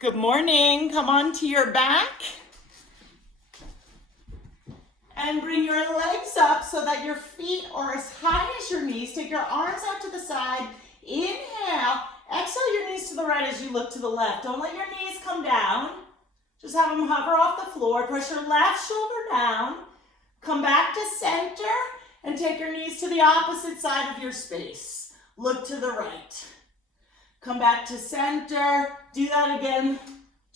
Good morning. Come onto your back and bring your legs up so that your feet are as high as your knees. Take your arms out to the side. Inhale. Exhale your knees to the right as you look to the left. Don't let your knees come down. Just have them hover off the floor. Push your left shoulder down. Come back to center and take your knees to the opposite side of your space. Look to the right. Come back to center. Do that again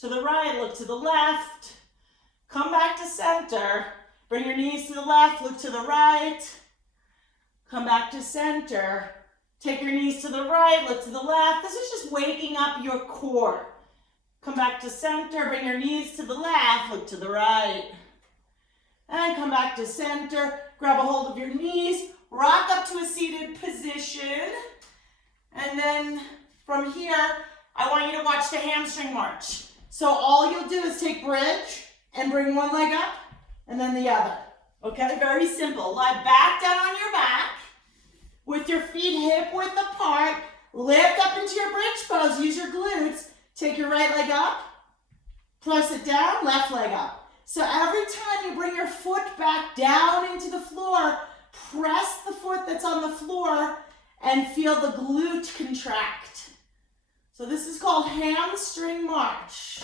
to the right. Look to the left. Come back to center. Bring your knees to the left. Look to the right. Come back to center. Take your knees to the right. Look to the left. This is just waking up your core. Come back to center. Bring your knees to the left. Look to the right. And come back to center. Grab a hold of your knees. Rock up to a seated position. And then from here, I want you to watch the hamstring march. So all you'll do is take bridge and bring one leg up and then the other. Okay, very simple. Lie back down on your back with your feet hip width apart. Lift up into your bridge pose. Use your glutes. Take your right leg up. Press it down, left leg up. So every time you bring your foot back down into the floor, press the foot that's on the floor and feel the glute contract. So this is called hamstring march.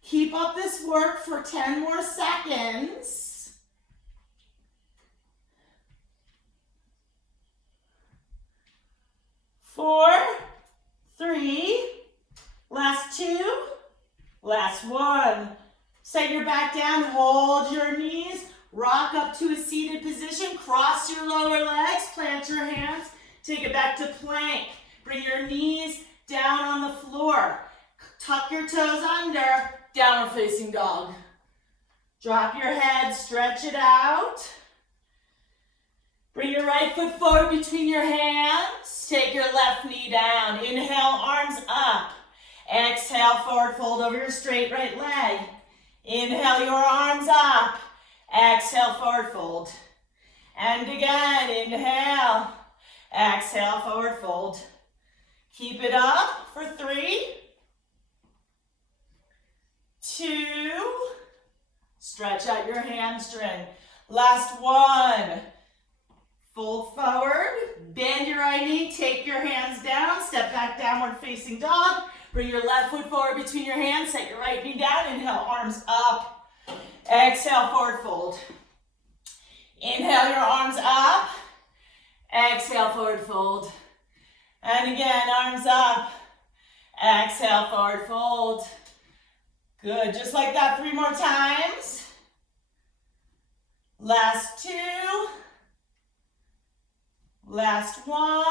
Keep up this work for 10 more seconds. 4, 3, last 2, last 1. Set your back down, hold your knees, rock up to a seated position, cross your lower legs, plant your hands, take it back to plank. Bring your knees down on the floor. Tuck your toes under, downward facing dog. Drop your head, stretch it out. Bring your right foot forward between your hands. Take your left knee down. Inhale, arms up. Exhale, forward fold over your straight right leg. Inhale your arms up. Exhale, forward fold. And again, inhale. Exhale, forward fold. Keep it up for 3, 2, stretch out your hamstring. Last 1. Fold forward, bend your right knee, take your hands down, step back, downward facing dog. Bring your left foot forward between your hands, set your right knee down, inhale, arms up. Exhale, forward fold. Inhale your arms up. Exhale, forward fold. And again, arms up. Exhale, forward fold. Good, just like that 3 more times. Last 2. Last 1.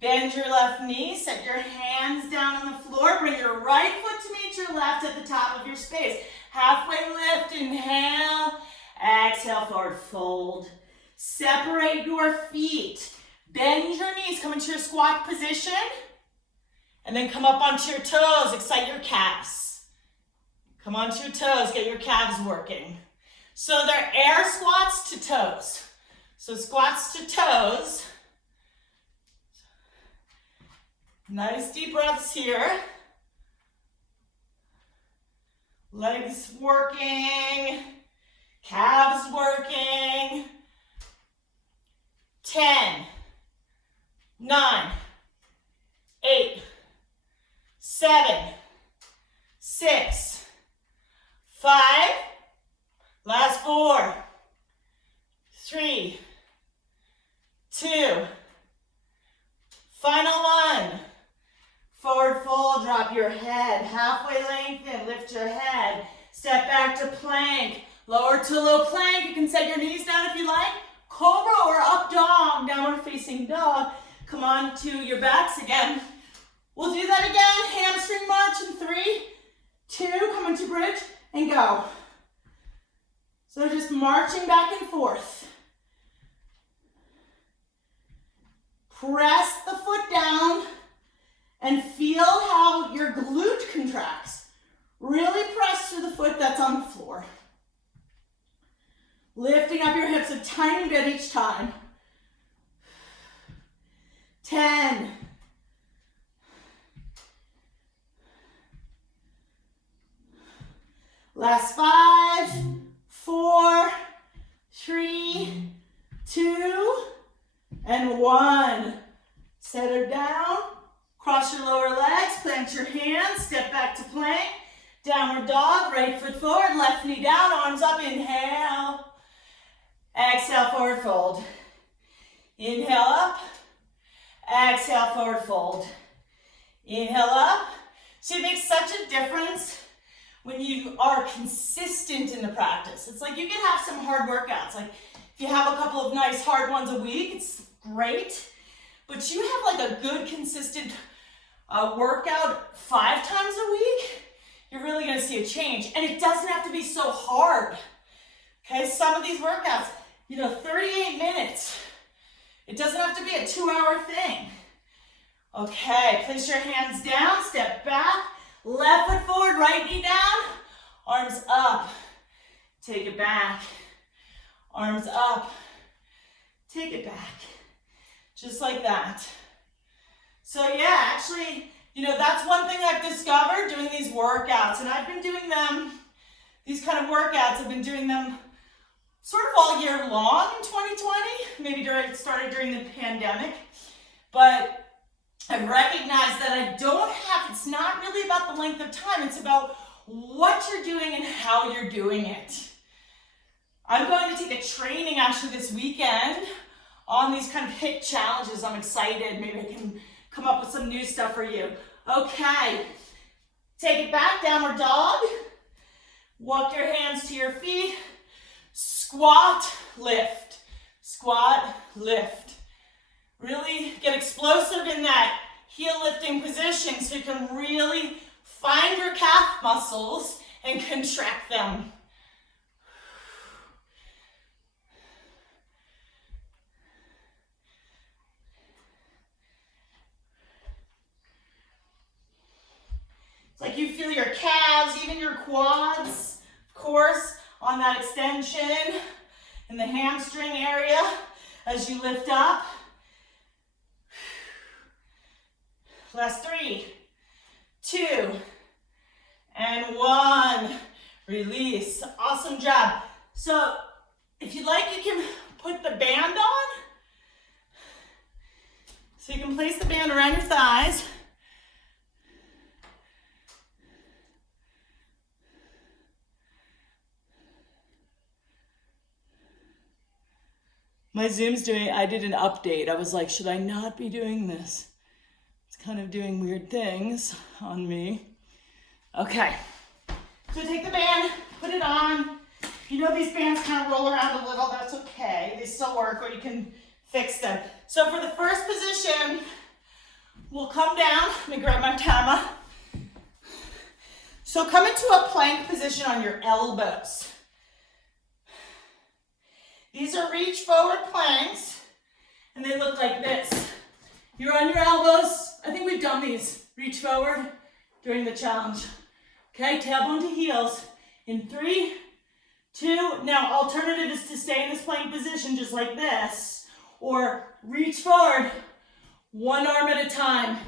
Bend your left knee, set your hands down on the floor. Bring your right foot to meet your left at the top of your space. Halfway lift, inhale. Exhale, forward fold. Separate your feet. Bend your knees, come into your squat position. And then come up onto your toes, excite your calves. Come onto your toes, get your calves working. So they're air squats to toes. So squats to toes. Nice deep breaths here. Legs working, calves working. 10, 9, 8, 7, 6, 5, last 4, 3, 2, final 1. Forward fold, drop your head, halfway lengthen, lift your head, step back to plank, lower to low plank. You can set your knees down if you like. Cobra or up dog, downward facing dog. Come on to your backs again. We'll do that again. Hamstring march in 3, 2, come into bridge and go. So just marching back and forth. Press the foot down and feel how your glute contracts. Really press through the foot that's on the floor. Lifting up your hips a tiny bit each time. 10, Last 5, 4, 3, 2, and 1. Set her down. Cross your lower legs, plant your hands, step back to plank. Downward dog, right foot forward, left knee down, arms up, inhale. Exhale, forward fold. Inhale up. Exhale, forward fold. Inhale up. So it makes such a difference when you are consistent in the practice. It's like you can have some hard workouts. Like if you have a couple of nice hard ones a week, it's great. But you have like a good consistent workout 5 times a week, you're really gonna see a change. And it doesn't have to be so hard. Okay, some of these workouts, 38 minutes. It doesn't have to be a 2-hour thing. Okay, place your hands down, step back, left foot forward, right knee down, arms up, take it back, arms up, take it back, just like that. So yeah, actually, that's one thing I've discovered doing these workouts, and I've been doing them, these kind of workouts, I've been doing them sort of all year long in 2020, maybe it started during the pandemic, but I've recognized that it's not really about the length of time, it's about what you're doing and how you're doing it. I'm going to take a training actually this weekend on these kind of HIIT challenges. I'm excited, maybe I can come up with some new stuff for you. Okay, take it back, downward dog. Walk your hands to your feet. Squat, lift, squat, lift. Really get explosive in that heel lifting position so you can really find your calf muscles and contract them. It's like you feel your calves, even your quads, of course, on that extension in the hamstring area as you lift up. Last 3, 2, and 1. Release. Awesome job. So if you'd like, you can put the band on. So you can place the band around your thighs. My Zoom's I did an update. I was like, should I not be doing this? It's kind of doing weird things on me. Okay, so take the band, put it on. These bands kind of roll around a little, that's okay. They still work, or you can fix them. So for the first position, we'll come down. Let me grab my camera. So come into a plank position on your elbows. These are reach forward planks, and they look like this. You're on your elbows. I think we've done these. Reach forward during the challenge. Okay, tailbone to heels. In 3, 2, now alternative is to stay in this plank position just like this, or reach forward, one arm at a time.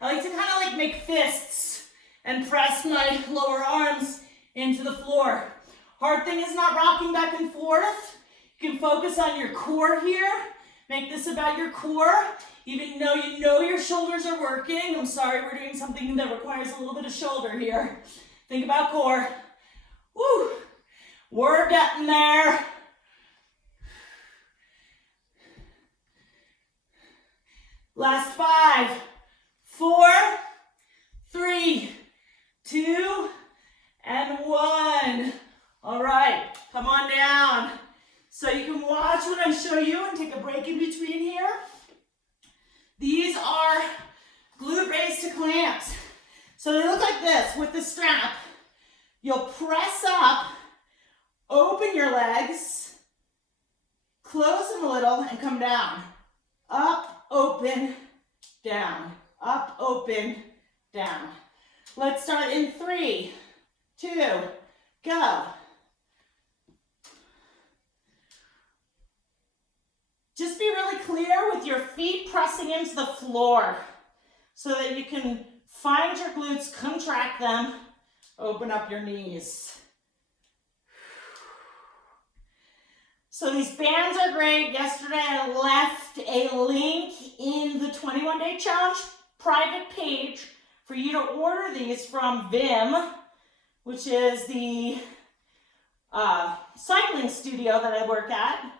I like to kind of like make fists and press my lower arms into the floor. Hard thing is not rocking back and forth. You can focus on your core here. Make this about your core. Even though you know your shoulders are working. I'm sorry, we're doing something that requires a little bit of shoulder here. Think about core. Woo! We're getting there. Last 5, 4, 3, 2, and 1. All right, come on down. So you can watch when I show you and take a break in between here. These are glute raise to clamps. So they look like this with the strap. You'll press up, open your legs, close them a little, and come down. Up, open, down. Up, open, down. Let's start in 3, 2, go. Just be really clear with your feet pressing into the floor so that you can find your glutes, contract them, open up your knees. So these bands are great. Yesterday I left a link in the 21-day challenge private page for you to order these from Vim, which is the cycling studio that I work at.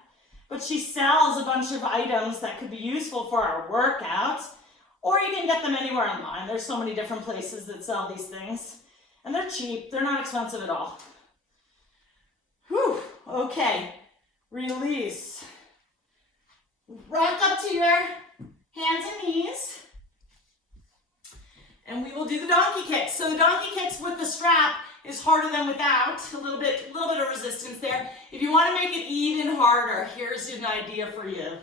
But she sells a bunch of items that could be useful for our workouts, or you can get them anywhere online. There's so many different places that sell these things, and they're cheap. They're not expensive at all. Whew, okay, release. Rock up to your hands and knees, and we will do the donkey kicks. So the donkey kicks with the strap is harder than without, a little bit of resistance there. If you want to make it even harder, here's an idea for you.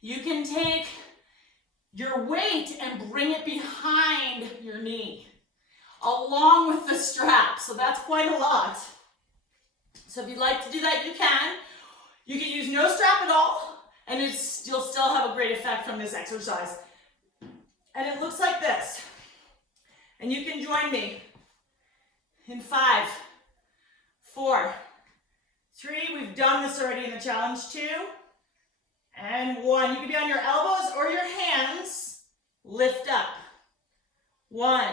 You can take your weight and bring it behind your knee, along with the strap. So that's quite a lot. So if you'd like to do that, you can. You can use no strap at all, and you'll still have a great effect from this exercise. And it looks like this. And you can join me in 5, 4, 3. We've done this already in the challenge. 2, and 1. You can be on your elbows or your hands. Lift up. 1,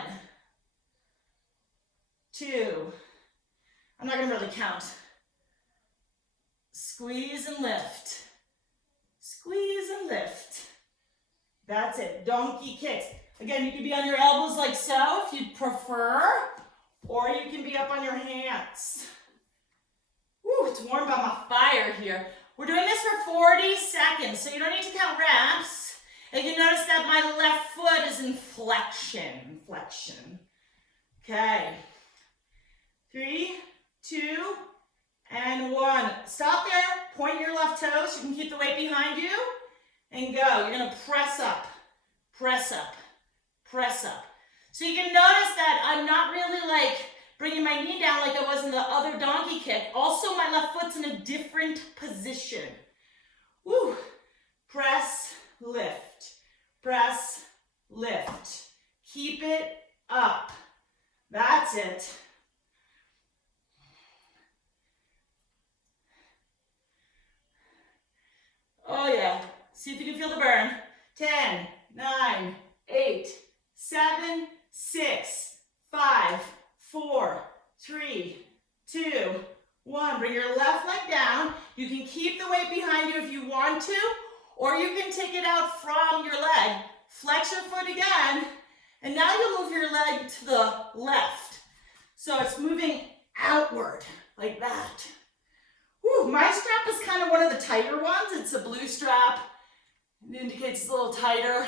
2. I'm not going to really count. Squeeze and lift. Squeeze and lift. That's it. Donkey kicks. Again, you can be on your elbows like so if you'd prefer, or you can be up on your hands. Woo, it's warm by my fire here. We're doing this for 40 seconds, so you don't need to count reps. And you notice that my left foot is in flexion. Okay. 3, 2, and 1. Stop there. Point your left toes. You can keep the weight behind you. And go. You're going to press up, press up, press up. So you can notice that I'm not really like bringing my knee down like I was in the other donkey kick. Also, my left foot's in a different position. Woo. Press, lift. Press, lift. Keep it up. That's it. Oh yeah. See if you can feel the burn. 10, 9, 8, 7, 6, 5, 4, 3, 2, 1. Bring your left leg down. You can keep the weight behind you if you want to, or you can take it out from your leg. Flex your foot again, and now you'll move your leg to the left. So it's moving outward like that. Whew, my strap is kind of one of the tighter ones. It's a blue strap. It indicates it's a little tighter.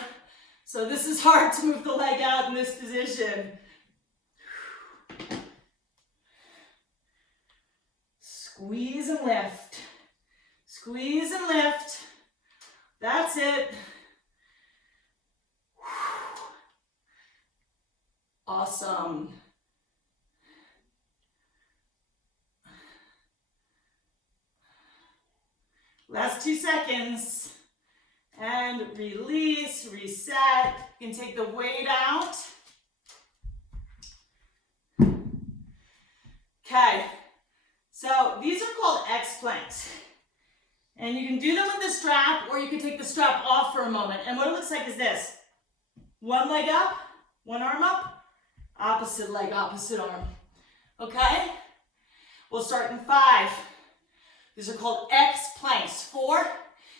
So this is hard to move the leg out in this position. Squeeze and lift. Squeeze and lift. That's it. Awesome. Last 2 seconds. And release, reset. You can take the weight out. Okay. So these are called X planks. And you can do them with the strap, or you can take the strap off for a moment. And what it looks like is this. One leg up, one arm up, opposite leg, opposite arm. Okay? We'll start in 5. These are called X planks. 4.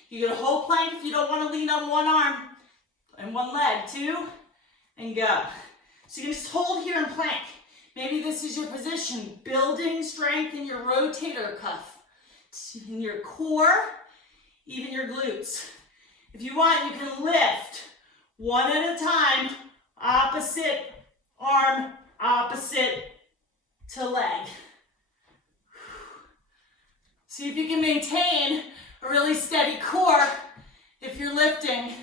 You get a whole plank if you don't want to lean on one arm and one leg. 2, and go. So you can just hold here and plank. Maybe this is your position, building strength in your rotator cuff, in your core, even your glutes. If you want, you can lift one at a time, opposite arm, opposite to leg. See if you can maintain a really steady core if you're lifting.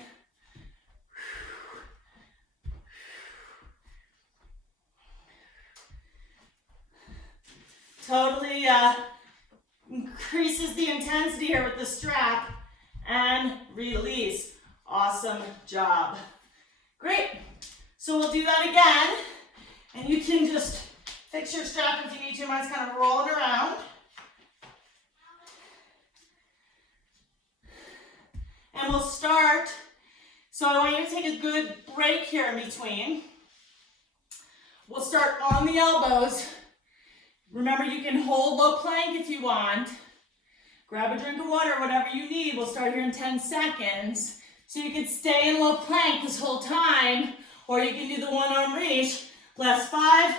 Totally increases the intensity here with the strap. And release. Awesome job. Great. So we'll do that again. And you can just fix your strap if you need to. Mine's kind of rolling around. And we'll start. So I want you to take a good break here in between. We'll start on the elbows. Remember, you can hold low plank if you want. Grab a drink of water, whatever you need. We'll start here in 10 seconds. So you can stay in low plank this whole time, or you can do the one arm reach. Last 5,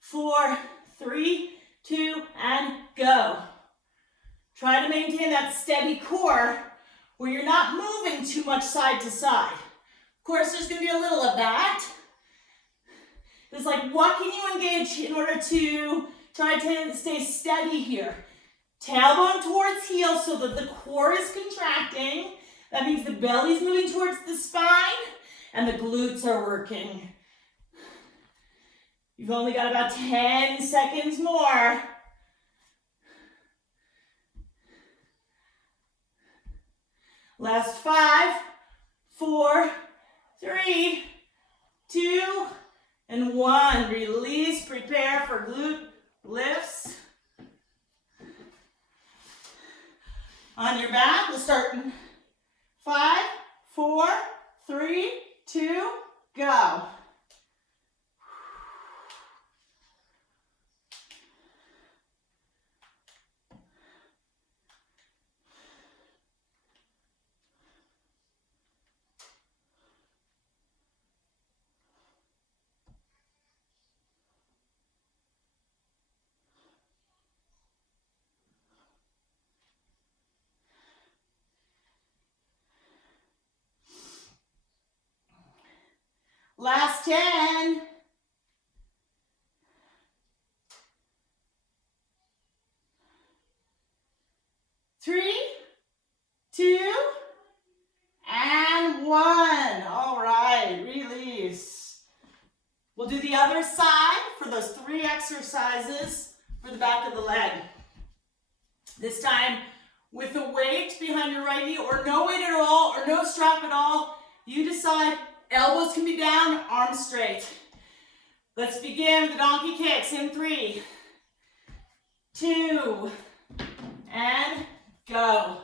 4, 3, 2, and go. Try to maintain that steady core where you're not moving too much side to side. Of course, there's going to be a little of that. It's like, what can you engage in order to try to stay steady here? Tailbone towards heel so that the core is contracting. That means the belly's moving towards the spine and the glutes are working. You've only got about 10 seconds more. Last 5, 4, 3, 2, and 1. Release, prepare for glute lifts. On your back, we'll start in 5, 4, 3, 2, go. Last 10. 3, 2, and 1. All right, release. We'll do the other side for those 3 exercises for the back of the leg. This time with the weight behind your right knee, or no weight at all, or no strap at all. You decide. Elbows can be down, arms straight. Let's begin with the donkey kicks in 3, 2, and go.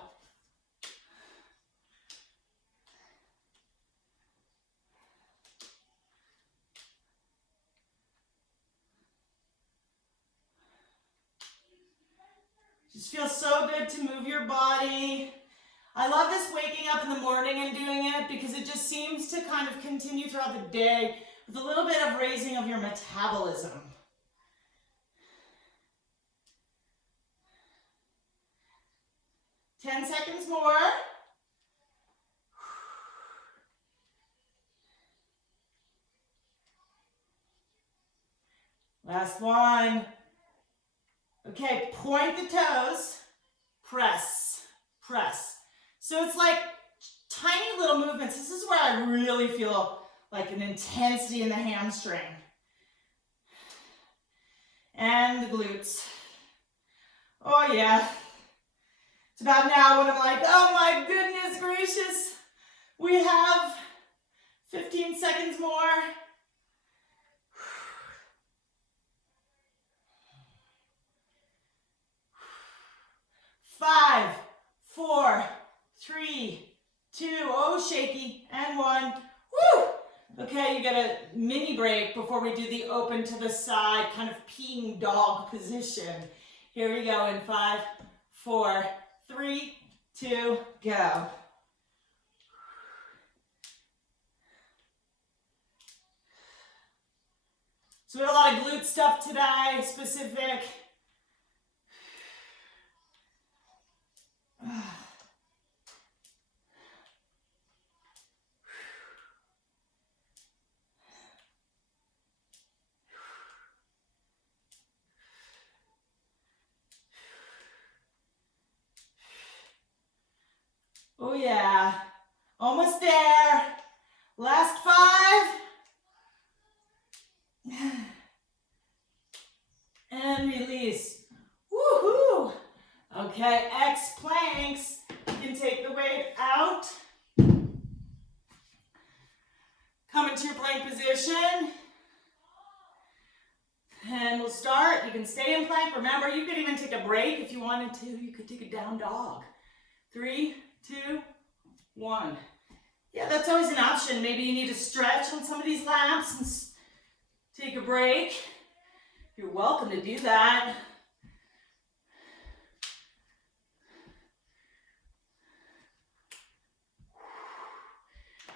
Just feels so good to move your body. I love this waking up in the morning and doing it because it just seems to kind of continue throughout the day with a little bit of raising of your metabolism. Ten seconds more. Last one. Okay, point the toes, press, press. So it's like tiny little movements. This is where I really feel like an intensity in the hamstring. And the glutes. Oh yeah. It's about now when I'm like, oh my goodness gracious. We have 15 seconds more. 5, 4, 3, 2, oh shaky, and 1. Woo! Okay, you get a mini break before we do the open to the side, kind of peeing dog position. Here we go in 5, 4, 3, 2, go. So we have a lot of glute stuff today, specific. Oh yeah, almost there. Last 5. And release. Woohoo! Okay, X planks. You can take the weight out. Come into your plank position. And we'll start. You can stay in plank. Remember, you could even take a break if you wanted to. You could take a down dog. 3, 2, 1. Yeah, that's always an option. Maybe you need to stretch on some of these laps and take a break. You're welcome to do that.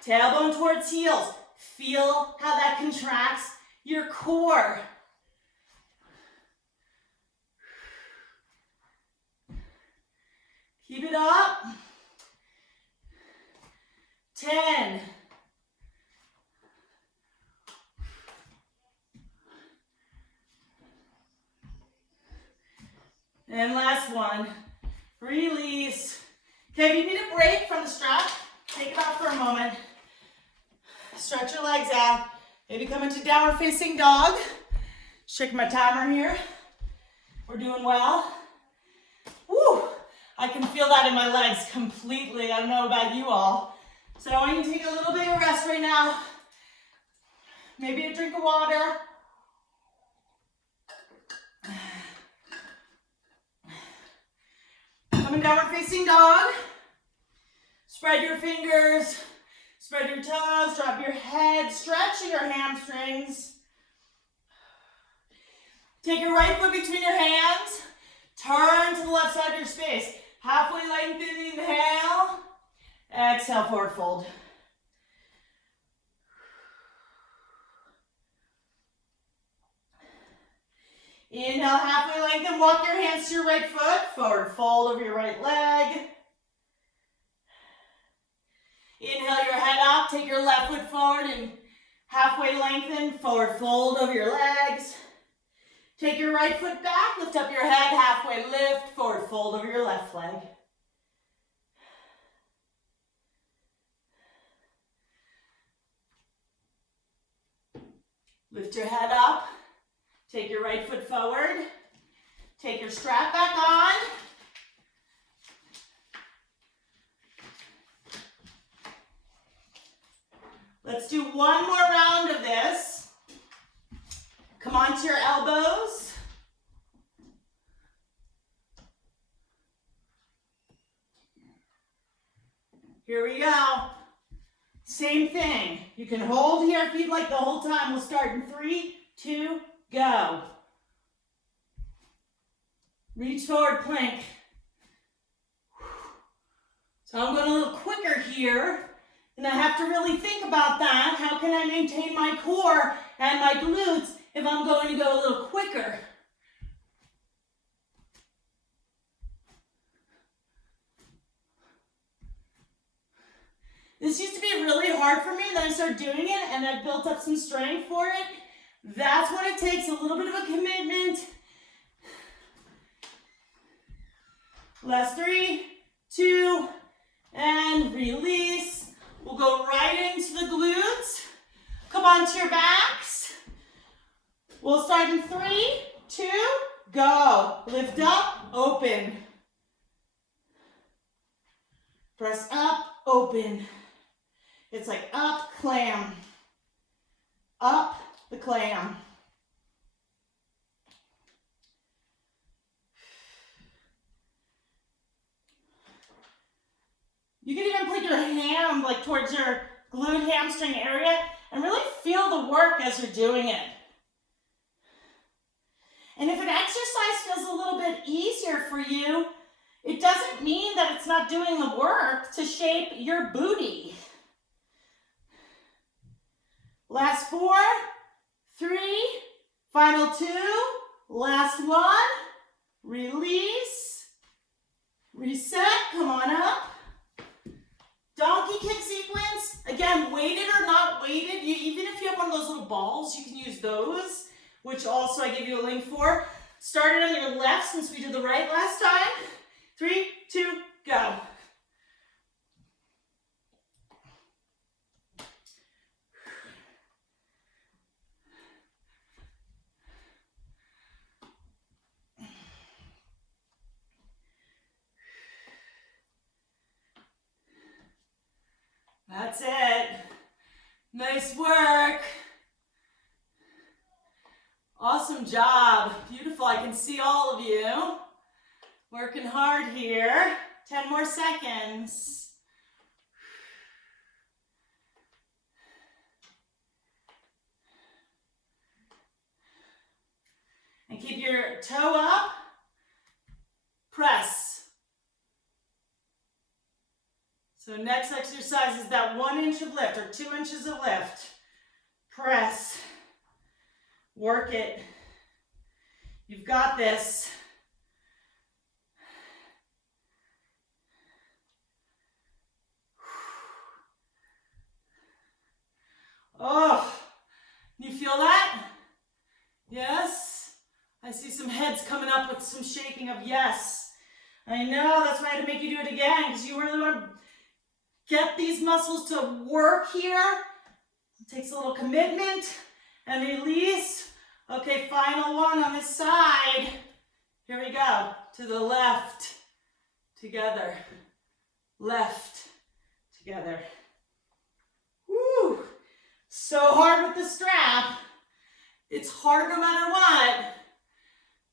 Tailbone towards heels. Feel how that contracts your core. Keep it up. 10. And last one. Release. Okay, if you need a break from the strap, take it off for a moment. Stretch your legs out. Maybe come into downward facing dog. Check my timer here. We're doing well. Woo! I can feel that in my legs completely. I don't know about you all. So I want you to take a little bit of rest right now. Maybe a drink of water. Coming downward facing dog. Spread your fingers. Spread your toes, drop your head, stretch your hamstrings. Take your right foot between your hands. Turn to the left side of your space. Halfway lengthen, inhale. Exhale, forward fold. Inhale, halfway lengthen, walk your hands to your right foot. Forward fold over your right leg. Inhale your head up, take your left foot forward and halfway lengthen, forward fold over your legs. Take your right foot back, lift up your head, halfway lift, forward fold over your left leg. Lift your head up, take your right foot forward, take your strap back on. Let's do one more round of this. Come onto your elbows. Here we go. Same thing. You can hold here if you'd like the whole time. We'll start in 3, 2, go. Reach forward, plank. So I'm going a little quicker here. And I have to really think about that. How can I maintain my core and my glutes if I'm going to go a little quicker? This used to be really hard for me, then I started doing it and I've built up some strength for it. That's what it takes, a little bit of a commitment. Last 3, 2, and release. We'll go right into the glutes. Come onto your backs. We'll start in 3, 2, go. Lift up, open. Press up, open. It's like up, clam. Up, the clam. You can even put your hand like towards your glute hamstring area and really feel the work as you're doing it. And if an exercise feels a little bit easier for you, it doesn't mean that it's not doing the work to shape your booty. Last 4, 3, final 2, last 1, release, reset, come on up. Donkey kick sequence, again, weighted or not weighted, even if you have one of those little balls, you can use those, which also I give you a link for. Start it on your left since we did the right last time. 3, 2, go. That's it. Nice work. Awesome job. Beautiful. I can see all of you. Working hard here. 10 more seconds. keep your toe up. Press. So next exercise is that 1 inch of lift or 2 inches of lift. Press. Work it. You've got this. Oh, you feel that? Yes? I see some heads coming up with some shaking of yes. I know, that's why I had to make you do it again, because you really want to get these muscles to work here. It takes a little commitment and release. Okay, final one on this side. Here we go. To the left, together. Left, together. Woo! So hard with the strap. It's hard no matter what.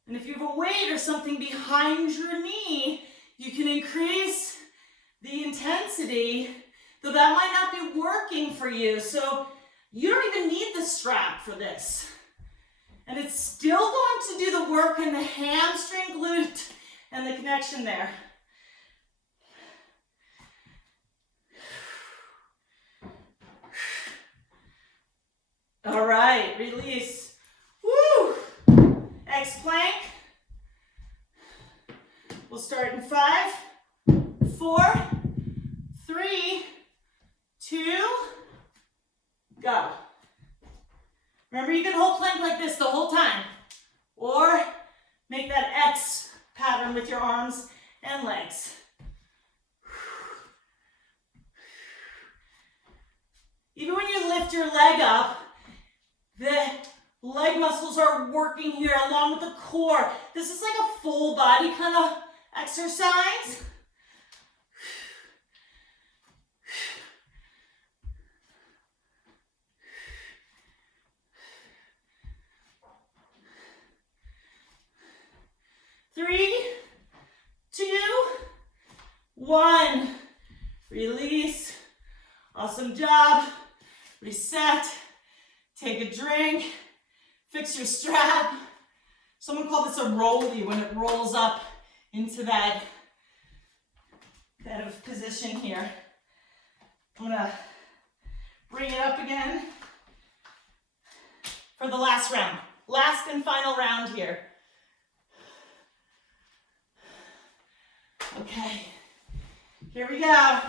And if you have a weight or something behind your knee, you can increase the intensity, though that might not be working for you. So you don't even need the strap for this. And it's still going to do the work in the hamstring, glute, and the connection there. All right, release. Woo! X-plank. We'll start in 5, 4, 3, 2, go. Remember, you can hold plank like this the whole time, or make that X pattern with your arms and legs. Even when you lift your leg up, the leg muscles are working here along with the core. This is like a full body kind of exercise. Three, 2, 1. Release. Awesome job. Reset. Take a drink. Fix your strap. Someone called this a rollie when it rolls up into that kind of position here. I'm gonna bring it up again for the last round. Last and final round here. Okay, here we go.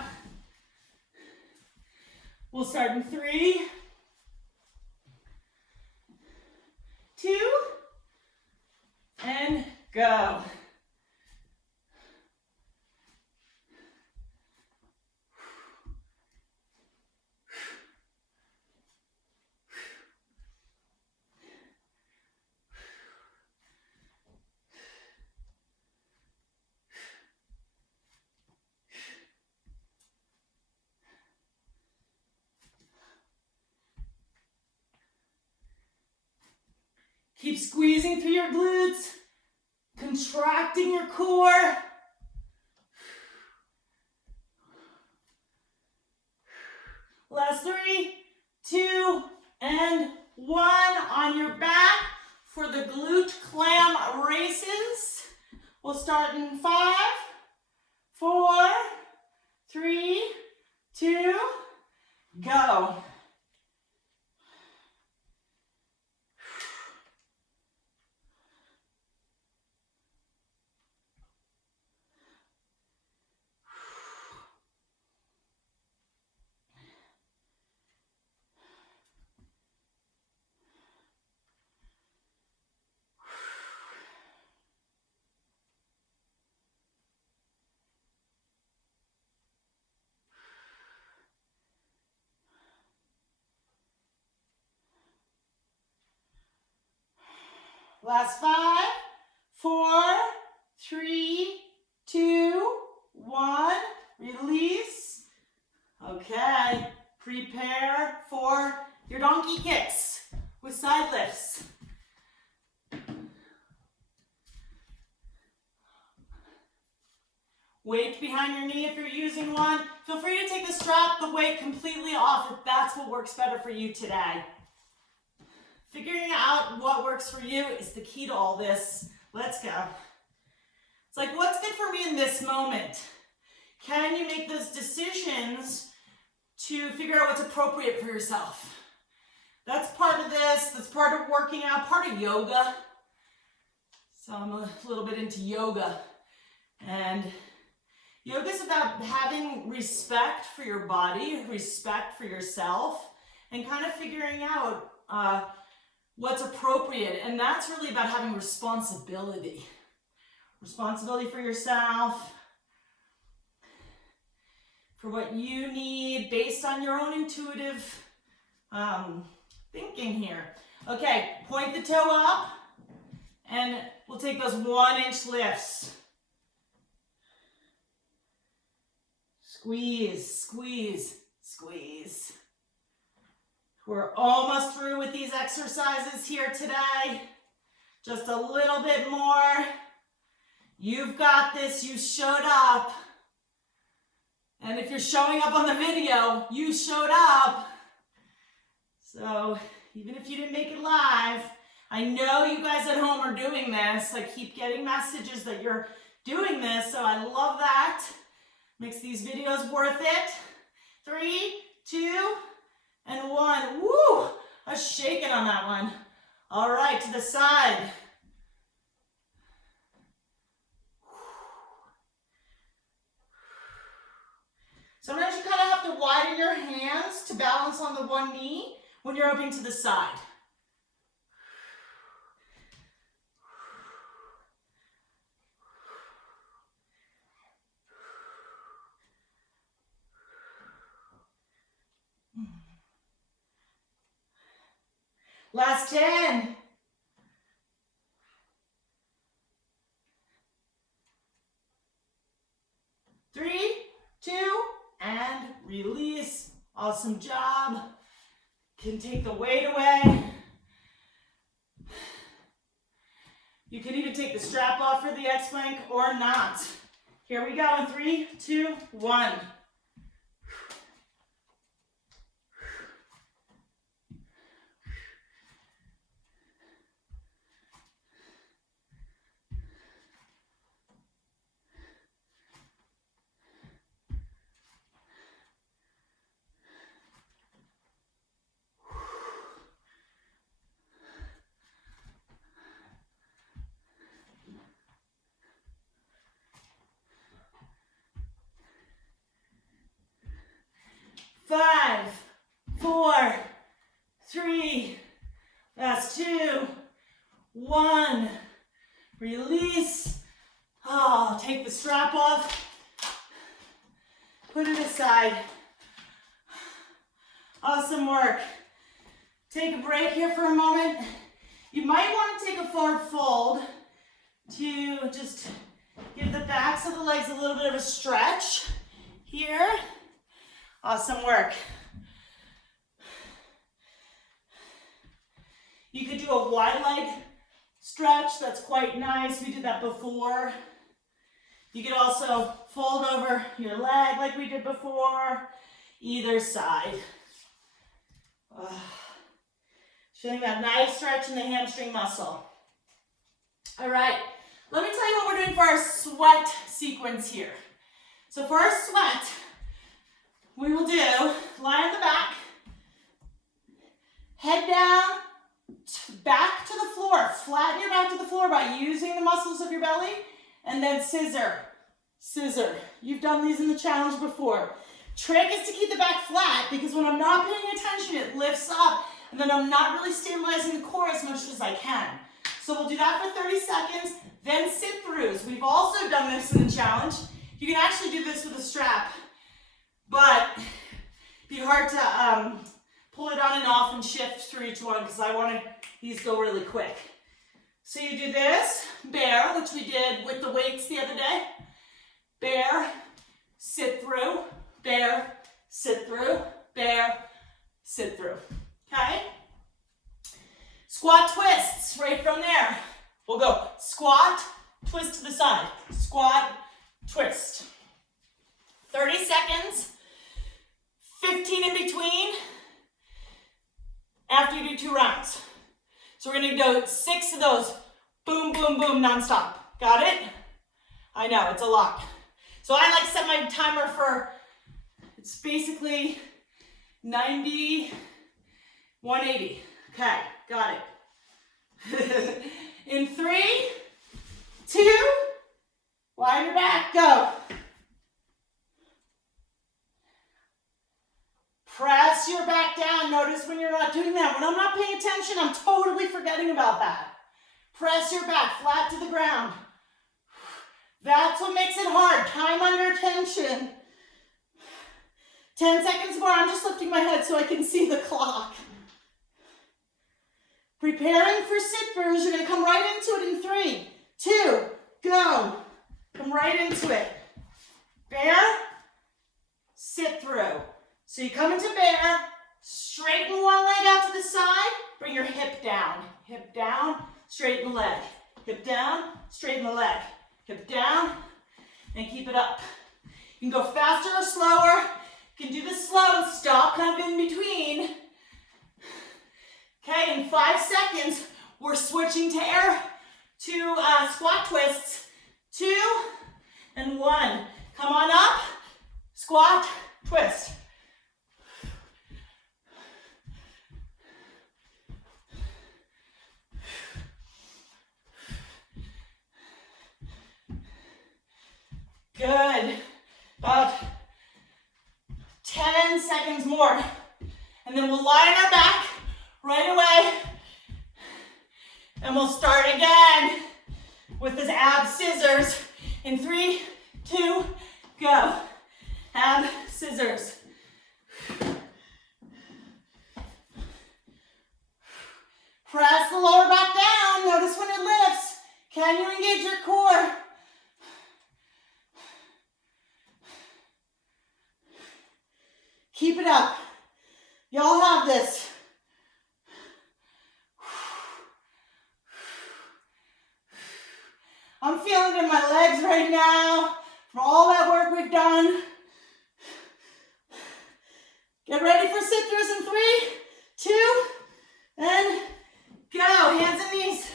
We'll start in 3, 2, and go. Keep squeezing through your glutes, contracting your core. Last 3, 2, and 1 on your back for the glute clam races. We'll start in 5, 4, 3, 2, go. Last 5, 4, 3, 2, 1. Release. Okay. Prepare for your donkey kicks with side lifts. Weight behind your knee if you're using one. Feel free to take the strap, the weight completely off if that's what works better for you today. Figuring out what works for you is the key to all this. Let's go. It's like, what's good for me in this moment? Can you make those decisions to figure out what's appropriate for yourself? That's part of this. That's part of working out, part of yoga. So I'm a little bit into yoga. And yoga is about having respect for your body, respect for yourself, and kind of figuring out what's appropriate. And that's really about having responsibility. Responsibility for yourself, for what you need based on your own intuitive thinking here. Okay, point the toe up, and we'll take those 1-inch lifts. Squeeze, squeeze, squeeze. We're almost through with these exercises here today. Just a little bit more. You've got this, you showed up. And if you're showing up on the video, you showed up. So even if you didn't make it live, I know you guys at home are doing this. I keep getting messages that you're doing this, so I love that. Makes these videos worth it. 3, 2, and 1. Woo! I was shaking on that one. All right, to the side. Sometimes you kind of have to widen your hands to balance on the one knee when you're opening to the side. Last 10. 3, 2, and release. Awesome job. Can take the weight away. You can even take the strap off for the X-Plank or not. Here we go in 3, 2, 1. Five, 4, 3, last 2, 1. Release. Oh, take the strap off. Put it aside. Awesome work. Take a break here for a moment. You might want to take a forward fold to just give the backs of the legs a little bit of a stretch here. Awesome work. You could do a wide leg stretch. That's quite nice. We did that before. You could also fold over your leg like we did before, either side. Feeling that nice stretch in the hamstring muscle. All right, let me tell you what we're doing for our sweat sequence here. So for our sweat, we will do lie on the back, head down, back to the floor. Flatten your back to the floor by using the muscles of your belly, and then scissor, scissor. You've done these in the challenge before. Trick is to keep the back flat because when I'm not paying attention, it lifts up, and then I'm not really stabilizing the core as much as I can. So we'll do that for 30 seconds, then sit throughs. We've also done this in the challenge. You can actually do this with a strap, but it'd be hard to pull it on and off and shift through each one because I want these go really quick. So you do this, bear, which we did with the weights the other day. Bear, sit through, bear, sit through, bear, sit through. Okay? Squat twists right from there. We'll go squat, twist to the side, squat, twist. 30 seconds. 15 in between after you do 2 rounds. So we're gonna do 6 of those. Boom, boom, boom, nonstop. Got it? I know, it's a lot. So I like set my timer for, it's basically 90, 180. Okay, got it. In 3, 2, lie your back, go. Press your back down. Notice when you're not doing that. When I'm not paying attention, I'm totally forgetting about that. Press your back flat to the ground. That's what makes it hard. Time under tension. 10 seconds more. I'm just lifting my head so I can see the clock. Preparing for sit-throughs. You're going to come right into it in 3, 2, go. Come right into it. Bear, sit through. So you come into bear, straighten one leg out to the side, bring your hip down, straighten the leg. Hip down, straighten the leg. Hip down, and keep it up. You can go faster or slower. You can do this slow and stop kind of in between. Okay, in 5 seconds, we're switching to squat twists. 2 and 1. Come on up, squat, twist. Good. About 10 seconds more. And then we'll lie on our back right away. And we'll start again with this ab scissors. In 3, 2, go. Ab scissors. Press the lower back down. Notice when it lifts. Can you engage your core? Keep it up. Y'all have this. I'm feeling it in my legs right now from all that work we've done. Get ready for sit-throughs in 3, 2, and go. Hands and knees.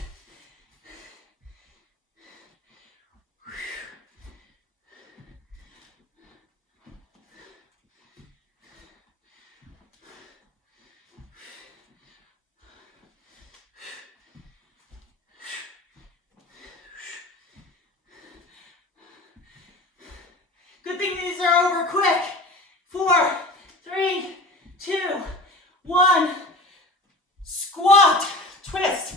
Good thing these are over quick. 4, 3, 2, 1. Squat, twist.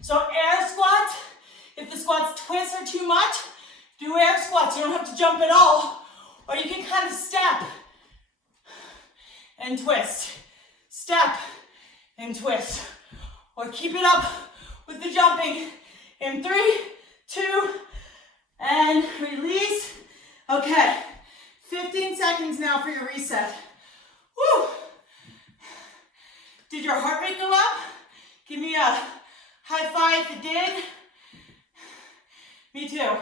So air squats, if the squats twist are too much, do air squats. You don't have to jump at all. Or you can kind of step and twist. Step and twist. Or keep it up with the jumping. In 3, 2, and release. Okay, 15 seconds now for your reset. Woo! Did your heart rate go up? Give me a high five if it did. Me too.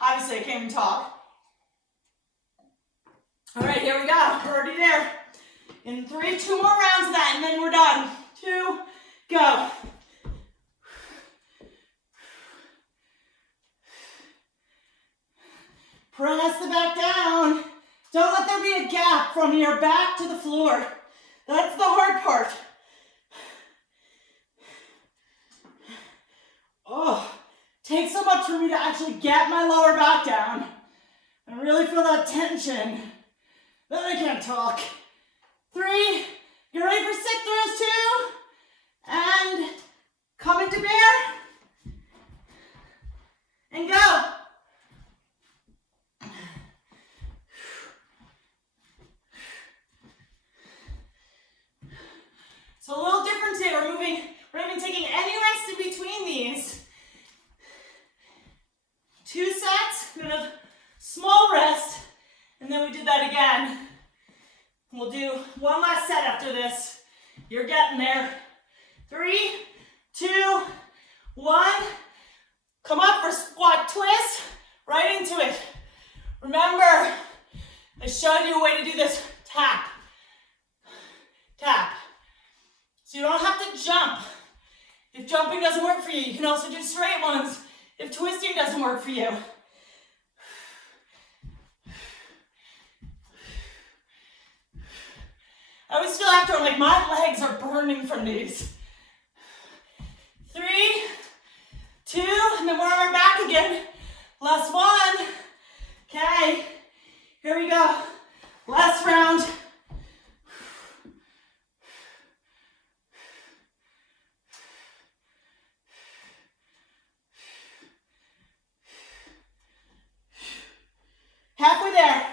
Obviously, I can't even talk. All right, here we go. We're already there. In 3, 2 more rounds of that, and then we're done. 2, go. Press the back down. Don't let there be a gap from your back to the floor. That's the hard part. Oh, takes so much for me to actually get my lower back down and really feel that tension. Then I can't talk. 3, get ready for sit-throughs 2, and come into bear, and go. So a little different today. We're not even taking any rest in between these. 2 sets, then a small rest, and then we did that again. We'll do one last set after this. You're getting there. 3, 2, 1. Come up for squat twist. Right into it. work for you. I always feel after, like my legs are burning from these. 3, 2, and then we're on our back again. Last one. Okay, here we go. Last round. Halfway there.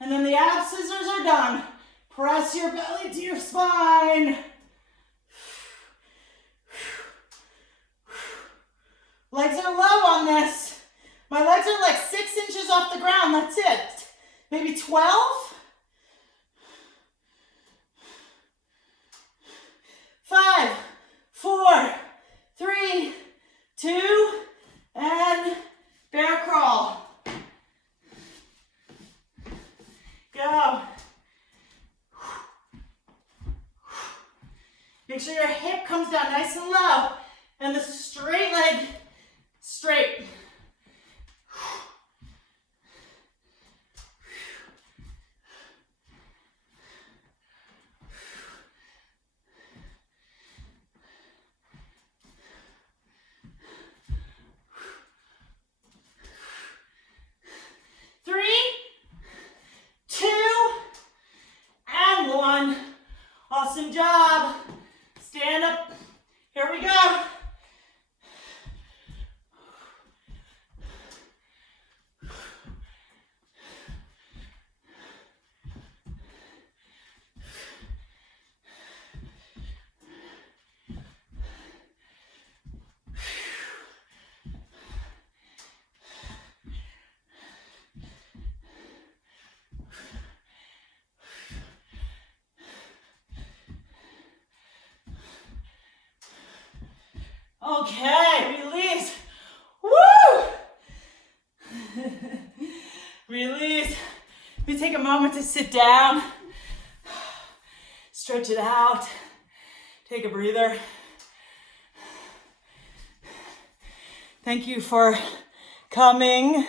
And then the ab scissors are done. Press your belly to your spine. Legs are low on this. My legs are like 6 inches off the ground. That's it. Maybe 12. 5, 4, 3, 2, and bear crawl. Go. Make sure your hip comes down nice and low and the straight leg straight. Awesome job. Stand up. Here we go. Okay, release. Woo! Release. Let me take a moment to sit down. Stretch it out. Take a breather. Thank you for coming.